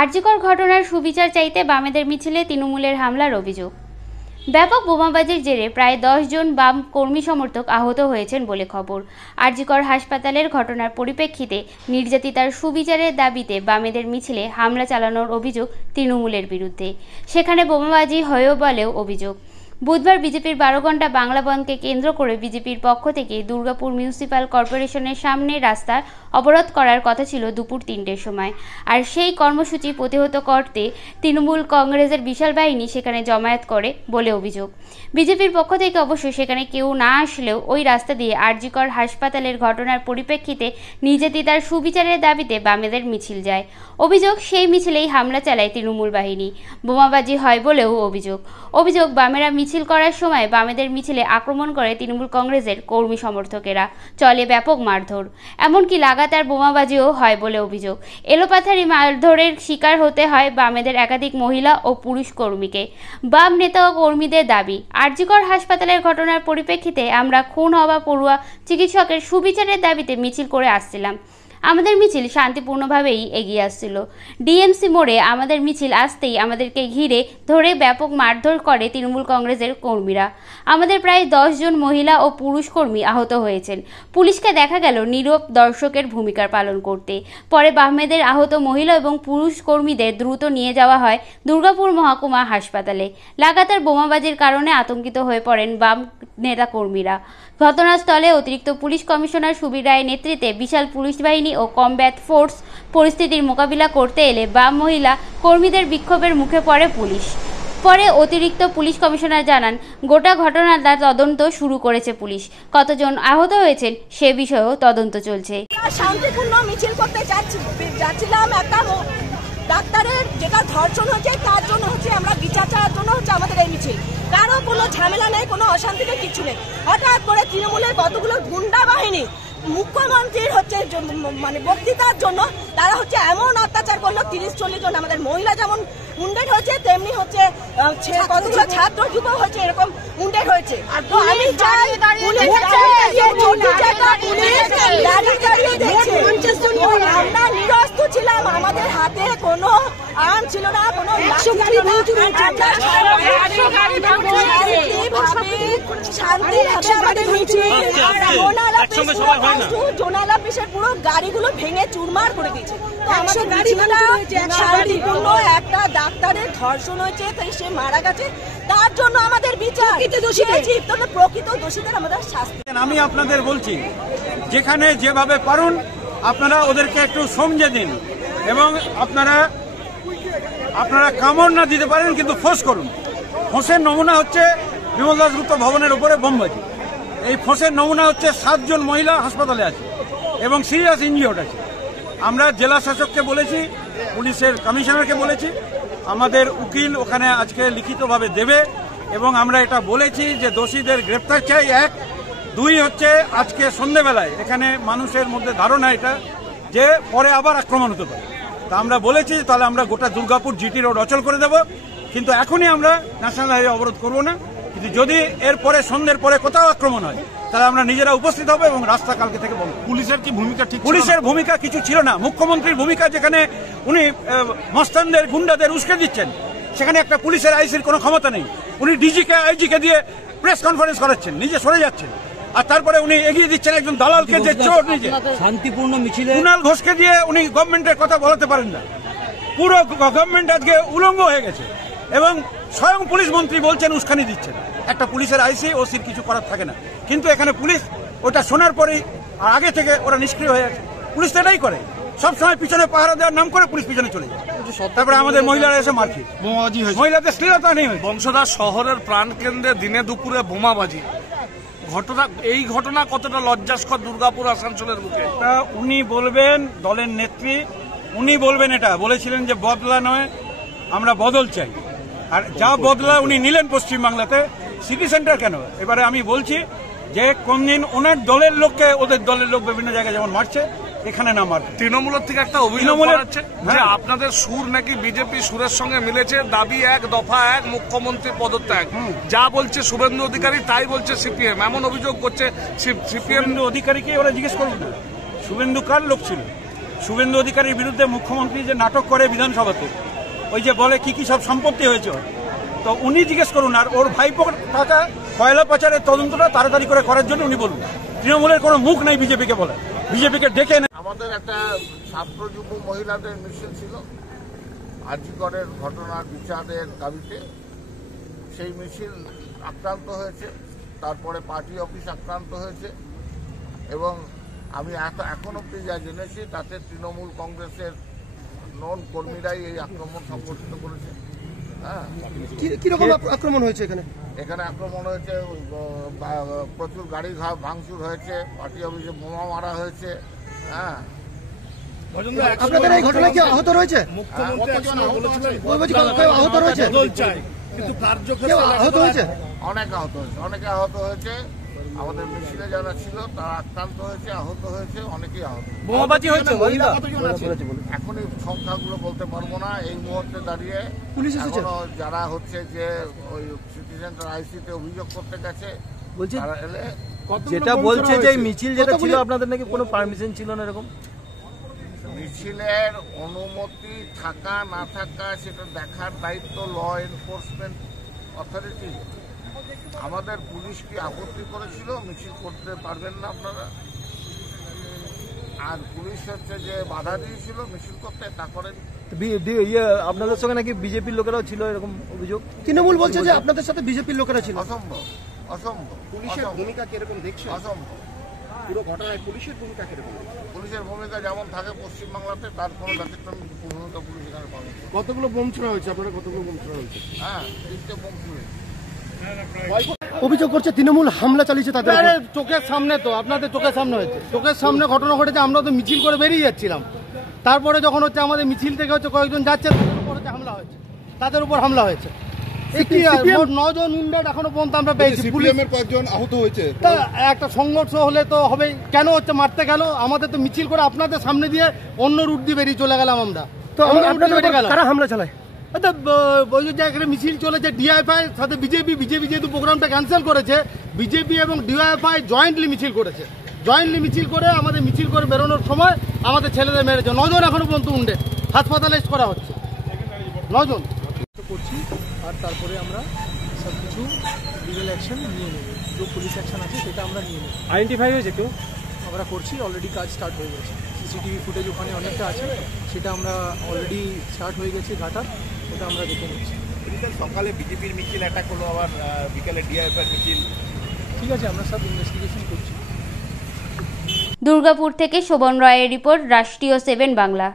আরজিকর ঘটনার সুবিচার চাইতে বামেদের মিছিলে তৃণমূলের হামলার অভিযোগ। ব্যাপক বোমাবাজির জেরে প্রায় 10 জন বাম কর্মী সমর্থক আহত হয়েছেন বলে খবর। আরজিকর হাসপাতালের ঘটনার পরিপ্রেক্ষিতে নির্যাতিতার সুবিচারের দাবিতে বামেদের মিছিলে হামলা চালানোর অভিযোগ তৃণমূলের বিরুদ্ধে। সেখানে বোমাবাজি হয়েও বলেও অভিযোগ। বুধবার বিজেপির 12 ঘন্টা বাংলা বন্ধকে কেন্দ্র করে বিজেপির পক্ষ থেকে দুর্গাপুর মিউনিসিপ্যাল কর্পোরেশনের সামনে রাস্তা অবরোধ করার কথা ছিল দুপুর 3টের সময়। আর সেই কর্মসূচি প্রতিহত করতে তৃণমূল কংগ্রেসের বিশাল বাহিনী সেখানে জমায়েত করে বলে অভিযোগ। বিজেপির পক্ষ থেকে অবশ্য সেখানে কেউ না আসলেও ওই রাস্তা দিয়ে আরজিকর হাসপাতালের ঘটনার পরিপ্রেক্ষিতে নির্যাতিতার সুবিচারের দাবিতে বামেদের মিছিল যায়। অভিযোগ, সেই মিছিলেই হামলা চালায় তৃণমূল বাহিনী। বোমাবাজি হয় বলেও অভিযোগ বামেরা মিছিল করার সময় বামেদের মিছিলে আক্রমণ করে তৃণমূল কংগ্রেসের কর্মী সমর্থকেরা। চলে ব্যাপক মারধর, এমনকি লাগাতার বোমাবাজিও হয় বলে অভিযোগ। এলোপাথারি মারধরের শিকার হতে হয় বামেদের একাধিক মহিলা ও পুরুষ কর্মীকে। বাম নেতা ও কর্মীদের দাবি, আরজিকর হাসপাতালের ঘটনার পরিপ্রেক্ষিতে আমরা খুন হওয়া পড়ুয়া চিকিৎসকের সুবিচারের দাবিতে মিছিল করে আসছিলাম। আমাদের মিছিল শান্তিপূর্ণভাবেই এগিয়ে আসছিল। ডিএমসি মোড়ে আমাদের মিছিল আসতেই আমাদেরকে ঘিরে ধরে ব্যাপক মারধর করে তৃণমূল কংগ্রেসের কর্মীরা। আমাদের প্রায় 10 জন মহিলা ও পুরুষ কর্মী আহত হয়েছেন। পুলিশকে দেখা গেল নীরব দর্শকের ভূমিকা পালন করতে। পরে বামেদের আহত মহিলা এবং পুরুষ কর্মীদের দ্রুত নিয়ে যাওয়া হয় দুর্গাপুর মহকুমা হাসপাতালে। লাগাতার বোমাবাজির কারণে আতঙ্কিত হয়ে পড়েন বাম নেতা কর্মীরা। ঘটনাস্থলে অতিরিক্ত পুলিশ কমিশনার সুবীর রায়ের নেতৃত্বে বিশাল পুলিশ বাহিনী ও কমব্যাট ফোর্স পরিস্থিতির মোকাবিলা করতে এলে বাম মহিলা কর্মীদের বিক্ষোভের মুখে পড়ে পুলিশ। পরে অতিরিক্ত পুলিশ কমিশনার জানান, গোটা ঘটনার তদন্ত শুরু করেছে পুলিশ। কতজন আহত হয়েছেন সে বিষয়েও তদন্ত চলছে। শান্তিপূর্ণ মিছিল করতে যাচ্ছিলাম, একটা ডাক্তারের যেটা ধর্ষণ হচ্ছে তার জন্য হচ্ছে, আমরা বিচার চাওয়ার জন্য হচ্ছে আমাদের এই মিছিল। কারো কোনো ঝামেলা নেই, কোনো অশান্তি নেই, কিছু নেই। হঠাৎ করে তৃণমূলের কতগুলো গুন্ডা বাহিনী মুখ্যমন্ত্রীর হচ্ছে মানে বক্তৃতার জন্য তারা হচ্ছে এমন অত্যাচার করলো, 30-40 জন আমাদের মহিলা যেমন উন্ডেড হয়েছে, তেমনি হচ্ছে কতগুলো ছাত্র যুবক হয়েছে, এরকম উন্ডেড হয়েছে। তো আমি চাই আমরা নিরস্ত ছিলাম, আমাদের হাতে কোনো আইন ছিল না, কোনো জোনাল অফিসের পুরো গাড়িগুলো ভেঙে চুরমার করে দিয়েছে। তো আমাদের শান্তিপূর্ণ একটা ডাক্তারের ধর্ষণ হয়েছে, তাই সে মারা গেছে, তার জন্য আমাদের বিচার, প্রকৃত দোষীদের আমাদের শাস্তি। আমি আপনাদের বলছি, যেখানে যেভাবে পারুন আপনারা ওদেরকে একটু সমঝে দিন এবং আপনারা কামড় না দিতে পারেন কিন্তু ফোর্স করুন। ফোর্সের নমুনা হচ্ছে বিমল দাশগুপ্ত ভবনের উপরে বোমবাজি। এই ফোর্সের নমুনা হচ্ছে 7 জন মহিলা হাসপাতালে আছে এবং সিরিয়াস ইনজিওর্ড আছে। আমরা জেলা শাসককে বলেছি, পুলিশের কমিশনারকে বলেছি, আমাদের উকিল ওখানে আজকে লিখিতভাবে দেবে এবং আমরা এটা বলেছি যে দোষীদের গ্রেপ্তার চাই। 1, 2 হচ্ছে আজকে সন্ধ্যেবেলায় এখানে মানুষের মধ্যে ধারণা এটা যে পরে আবার আক্রমণ হতে পারে। তা আমরা বলেছি তাহলে আমরা গোটা দুর্গাপুর জিটি রোড অচল করে দেব, কিন্তু এখনই আমরা ন্যাশনাল হাইওয়ে অবরোধ করবো না। কিন্তু যদি এরপরে সন্ধ্যের পরে কোথাও আক্রমণ হয় তাহলে আমরা নিজেরা উপস্থিত হবো এবং রাস্তা কালকে থেকে বলবো। পুলিশের কি ভূমিকা? ঠিক, পুলিশের ভূমিকা কিছু ছিল না। মুখ্যমন্ত্রীর ভূমিকা, যেখানে উনি মস্তানদের গুন্ডাদের উস্কে দিচ্ছেন, সেখানে একটা পুলিশের আইসির কোনো ক্ষমতা নেই। উনি ডিজিকে আইজিকে দিয়ে প্রেস কনফারেন্স করাচ্ছেন, নিজে সরে যাচ্ছেন, আর তারপরে উনি এগিয়ে দিচ্ছেন একজন দালালকে যে চোর নিজে। শান্তিপূর্ণ মিছিলে কুণাল ঘোষকে দিয়ে উনি গভর্নমেন্টের কথা বলাতে পারেন না। পুরো গভর্নমেন্ট আজকে উলঙ্গ হয়ে গেছে এবং স্বয়ং পুলিশ মন্ত্রী বলছেন উস্কানি দিচ্ছেন। একটা পুলিশের আইসি ওসির কিছু করার থাকে না, কিন্তু এখানে পুলিশ ওটা শোনার পরেই আর আগে থেকে ওরা নিষ্ক্রিয় হয়ে আছে। পুলিশ তো এটাই করে, সবসময় পিছনে পাহারা দেওয়ার নাম করে পুলিশ পিছনে চলে যায়। তারপরে আমাদের মহিলারা এসে মারপিট, মহিলাদের শ্লীলতা নেই। বংশধর শহরের প্রাণ কেন্দ্রে দিনে দুপুরে বোমাবাজি এই ঘটনা কতটা লজ্জাস্কর দুর্গাপুর আসানসোলের বুকে? উনি বলবেন, দলের নেত্রী উনি বলবেন, এটা বলেছিলেন যে বদলা নয়, আমরা বদল চাই। আর যা বদলা উনি নিলেন পশ্চিমবাংলাতে, সিটি সেন্টার কেন? এবারে আমি বলছি যে কোনদিন ওনার দলের লোককে ওদের দলের লোক বিভিন্ন জায়গায় যেমন মারছে, এখানে না মার। তৃণমূলের থেকে একটা অভিযোগ আছে যে আপনাদের সুর নাকি বিজেপি সুরের সঙ্গে মিলেছে। দাবি 1, দফা 1, মুখ্যমন্ত্রীর পদত্যাগ। যা বলছে শুভেন্দু অধিকারী তাই বলছে সিপিএম, এমন অভিযোগ করছে সিপিএম। অধিকারীকে ওরা জিজ্ঞেস করুন না, শুভেন্দু কার লোক ছিল? শুভেন্দু অধিকারীর বিরুদ্ধে মুখ্যমন্ত্রী যে নাটক করে বিধানসভাতে, ওই যে বলে কি কি সব সম্পত্তি হয়েছে, তো উনি জিজ্ঞেস করুন। আর ওর ভাইপোর টাকা কয়লা পাচারের তদন্তটা তাড়াতাড়ি করে করার জন্য উনি বলুন। তৃণমূলের কোনো মুখ নেই বিজেপিকে বলে, বিজেপিকে ডেকে নেয়। আমাদের একটা ছাত্র যুব মহিলাদের মিছিল ছিল আরজিকরের ঘটনার বিচারের দাবিতে। সেই মিছিল আক্রান্ত হয়েছে, তারপরে পার্টি অফিস আক্রান্ত হয়েছে, এবং আমি এখন অব্দি যা জেনেছি তাতে তৃণমূল কংগ্রেসের নন কর্মীরাই এই আক্রমণ সংগঠিত করেছে। হ্যাঁ, কিরকম আক্রমণ হয়েছে এখানে? এখানে আক্রমণ হয়েছে, প্রচুর গাড়ি ভাঙচুর হয়েছে, পার্টি অফিসে বোমা মারা হয়েছে। হ্যাঁ, আপনাদের এই ঘটনায় কি আহত রয়েছে? আহত রয়েছে, আহত হয়েছে, অনেকে আহত হয়েছে। আমাদের মিছিলে যারা ছিল তারা আক্রান্ত হয়েছে, আহত হয়েছে, অনেকেই আহত। বোমাবাজি হয়েছে, এখনই সংখ্যাগুলো বলতে পারবো না এই মুহূর্তে দাঁড়িয়ে। পুলিশ এসেছে? এখনো যারা হচ্ছে যে ওই সিটি সেন্টার আইসিতে অভিযোগ করতে গেছে তারা এলে। যেটা বলছে যে মিছিল যেটা ছিল আপনাদের নাকি কোনো পারমিশন ছিল না, এরকম মিছিলের অনুমতি থাকা না থাকা সেটা দেখার দায়িত্ব ল এনফোর্সমেন্ট অথরিটি। আমাদের পুলিশ কি আপত্তি করেছিল মিছিল করতে পারবেন না আপনারা, আর পুলিশ হচ্ছে যে বাধা দিয়েছিল মিছিল করতে, তা করেন। আপনাদের সঙ্গে নাকি বিজেপির লোকেরাও ছিল, এরকম অভিযোগ তৃণমূল বলছে যে আপনাদের সাথে বিজেপির লোকেরা ছিল। অসম্ভব, অসম্ভব। পুলিশের ভূমিকা কিরকম দেখছেন? অসম্ভব। পুরো ঘটনায় পুলিশের ভূমিকা কিরকম? পুলিশের ভূমিকা যেমন থাকে পশ্চিমবাংলাতে, তার কোনো ব্যতিক্রম ভূমিকা পুলিশ এখানে পাবে। কতগুলো বোম ছোড়া হয়েছে? আপনারা কতগুলো বোম ছোড়া হয়েছে? হ্যাঁ, 3টে বোম ছুড়েছে। অভিযোগ করছে তৃণমূল হামলা চালিয়েছে তাদের উপর। চোখের সামনে তো, আপনাদের চোখের সামনে হয়েছে, চোখের সামনে ঘটনা ঘটেছে। আমরা তো মিছিল করে বেরিয়ে যাচ্ছিলাম, তারপরে যখন হচ্ছে আমাদের মিছিল থেকে হচ্ছে কয়েকজন যাচ্ছে, তাদের উপর হচ্ছে হামলা হয়েছে, তাদের উপর হামলা হয়েছে। 9 জন ইনডেড এখনো পর্যন্ত আমরা পেয়েছি। পুলিশের কয়েকজন আহত হয়েছে। তা একটা সংঘর্ষ হলে তো হবেই, কেন হচ্ছে মারতে গেল? আমাদের তো মিছিল করে আপনাদের সামনে দিয়ে অন্য রুট দিয়ে বেরিয়ে চলে গেলাম আমরা। তো কারা হামলা চালায়? ওই যে এখানে মিছিল চলেছে ডিআইএফআই সাথে বিজেপি যেহেতু প্রোগ্রামটা ক্যান্সেল করেছে, বিজেপি এবং ডিআইএফআই জয়েন্টলি মিছিল করেছে। জয়েন্টলি মিছিল করে আমাদের মিছিল করে বেরোনোর সময় আমাদের ছেলেদের মেরেছে। 9 জন এখনো পর্যন্ত উন্ডে হাসপাতালাইজ করা হচ্ছে, 9 জন করছি। আর তারপরে আমরা সব কিছু লিগাল অ্যাকশন নিয়ে নেব, যে পুলিশ অ্যাকশন আছে সেটা আমরা নিয়ে নেব। আইডেন্টিফাই হয়েছে কেউ? আমরা করছি, অলরেডি কাজ স্টার্ট হয়ে গেছে। সিসিটিভি ফুটেজ ওখানে অনেকটা আছে, সেটা আমরা অলরেডি স্টার্ট হয়ে গেছে ঘাটা, ওটা আমরা দেখে নিচ্ছি। সকালে বিজেপির মিছিল অ্যাটাক হলো, আবার বিকালে ডিআইএফআই মিছিল। ঠিক আছে, আমরা সব ইনভেস্টিগেশন করছি। দুর্গাপুর থেকে শোভন রায়ের রিপোর্ট, রাষ্ট্রীয় 7 বাংলা।